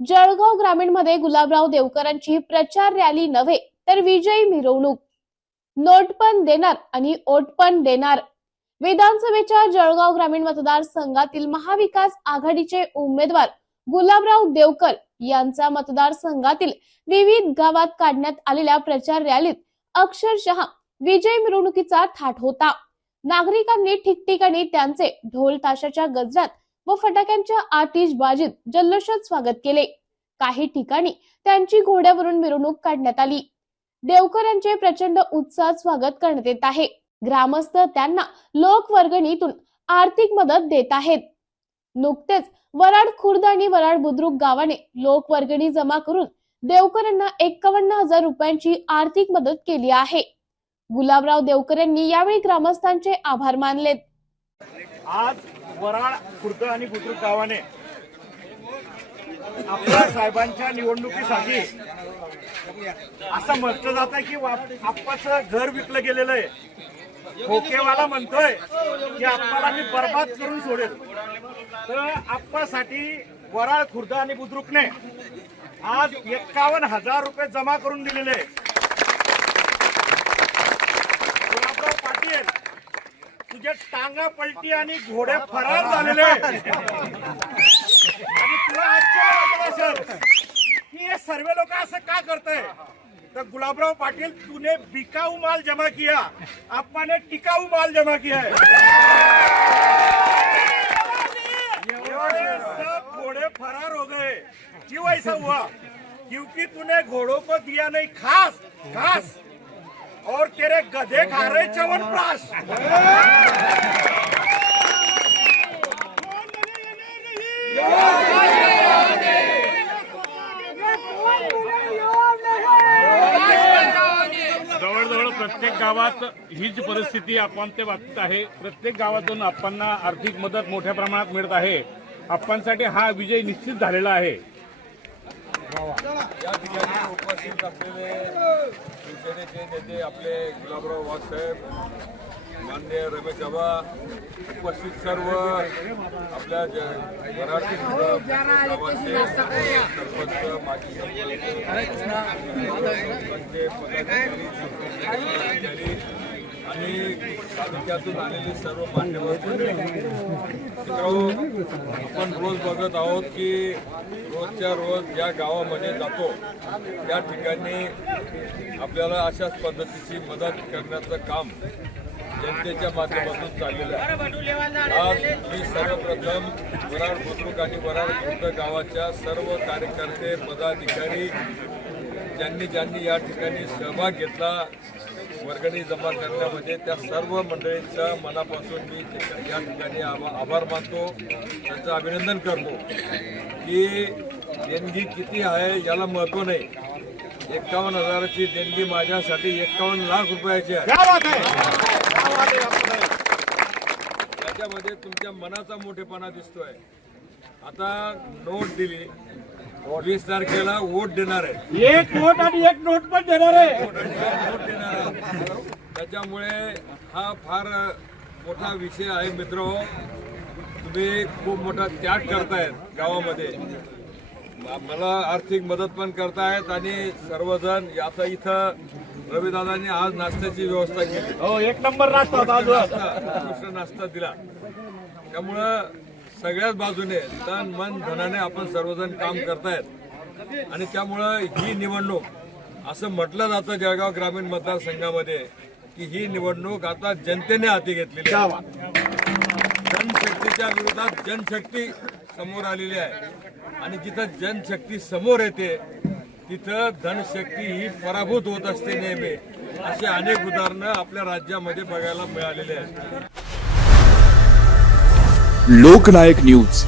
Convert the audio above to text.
जळगाव ग्रामीणमध्ये गुलाबराव देवकरांची प्रचार रॅली नव्हे तर विजयी मिरवणूक. नोट पण देणार आणि ओट पण देणार. विधानसभेच्या जळगाव ग्रामीण मतदारसंघातील महाविकास आघाडीचे उमेदवार गुलाबराव देवकर यांचा मतदारसंघातील विविध गावात काढण्यात आलेल्या प्रचार रॅलीत अक्षरशः विजय मिरवणुकीचा थाट होता. नागरिकांनी ठिकठिकाणी त्यांचे ढोल ताशाच्या गजरात व फटाक्यांच्या आतिषबाजीत जल्लोषात स्वागत केले. काही ठिकाणी त्यांची घोड्यावरून मिरवणूक काढण्यात आली. देवकर यांचे प्रचंड उत्साहात स्वागत करण्यात येत आहे. ग्रामस्थ त्यांना लोकवर्गणीतून आर्थिक मदत देत आहेत. नुकतेच वराड खुर्द आणि वराड बुद्रुक गावाने लोकवर्गणी जमा करून देवकर यांना एक्कावन्न हजार रुपयांची आर्थिक मदत केली आहे. गुलाबराव देवकर यांनी यावेळी ग्रामस्थांचे आभार मानलेत. आज वराड खुर्द आणि बुद्रुक गावाने आपल्या साहेबांच्या निवडणुकीसाठी असं म्हटलं जात आहे की आप्पाचं घर विकलं गेलेलं आहे. खोकेवाला म्हणतोय की आप्पाला मी बर्बाद करून सोडेल. तर आप्पासाठी वराळ खुर्द आणि बुद्रुकने आज एक्कावन्न हजार रुपये जमा करून दिलेले गुलाबराव पाटील तुझे टांगा पलटी आणि घोडे फरार झालेले आणि तुला आश्चर्य वाटत असेल की हे सर्व लोक असं का करताय? तर गुलाबराव पाटील, तूने बिकाऊ माल जमा किया। आपा ने टिकाऊ माल जमा किया है। फरार हो गए। क्यों ऐसा हुआ? क्योंकि तूने घोड़ों को दिया नहीं। खास खास। और तेरे गधे खा रहे च्यवनप्राश जवळजवळ प्रत्येक गावात हीच परिस्थिती आपण ते वाचत आहे. प्रत्येक गावातून आपणना आर्थिक मदत मोठ्या प्रमाणात मिळत आहे. आपणसाठी हा विजय निश्चित झालेला आहे. या ठिकाणी उपस्थित असलेले शिवसेनेचे नेते आपले गुलाबराव वाघसाहेब माननीय रमेश बाबा उपस्थित सर्व आपल्या मराठी सरपंच माजी सरपंच आणि तालुक्यातून आलेले सर्व मान्यवर आपण रोज बघत आहोत की रोजच्या रोज ज्या गावामध्ये जातो त्या ठिकाणी आपल्याला अशाच पद्धतीची मदत करण्याचं काम जनतेच्या माध्यमातून चाललेलं आहे. आज मी सर्वप्रथम वराड बुद्रुक आणि वराड खुर्द गावाच्या सर्व कार्यकर्ते पदाधिकारी ज्यांनी ज्यांनी या ठिकाणी सहभाग घेतला वर्गणी जमा करण्यामध्ये त्या सर्व मंडळींचा मनापासून मी या ठिकाणी आभा- आभार मानतो. त्यांचं अभिनंदन करतो की देणगी किती आहे याला महत्त्व नाही. एक्कावन्न हजाराची देणगी माझ्यासाठी एक्कावन्न लाख रुपयाची आहे. है है त्याच्यामध्ये तुमच्या मनाचा मोठेपणा दिसतोय. आता नोट दिली. वीस तारखेला वोट देणार आहे. एक नोट आणि एक नोट पण देणार आहे. वोट त्याच्यामुळे हा फार मोठा विषय आहे मित्र तुम्ही खूप मोठा त्याग करतायत गावामध्ये. मला आर्थिक मदत पण करतायत आणि सर्वजण आता इथं रविदादांनी आज नाश्त्याची व्यवस्था केली. हो एक नंबर नाश्ता नाश्ता दिला. त्यामुळं सगळ्याच बाजूने तन मन धनाने आपण सर्वजण काम करतायत. आणि त्यामुळं ही निवडणूक असं म्हटलं जातं जळगाव ग्रामीण मतदारसंघामध्ये की ही निवडणूक आता जनतेने हाती घेतलेली जनशक्तीच्या विरोधात जनशक्ती समोर आलेली आहे. आणि जिथं जनशक्ती समोर येते तिथं धनशक्ती ही पराभूत होत असते नेहमी. अशी अनेक उदाहरणं आपल्या राज्यामध्ये बघायला मिळालेली आहेत. लोकनायक न्यूज.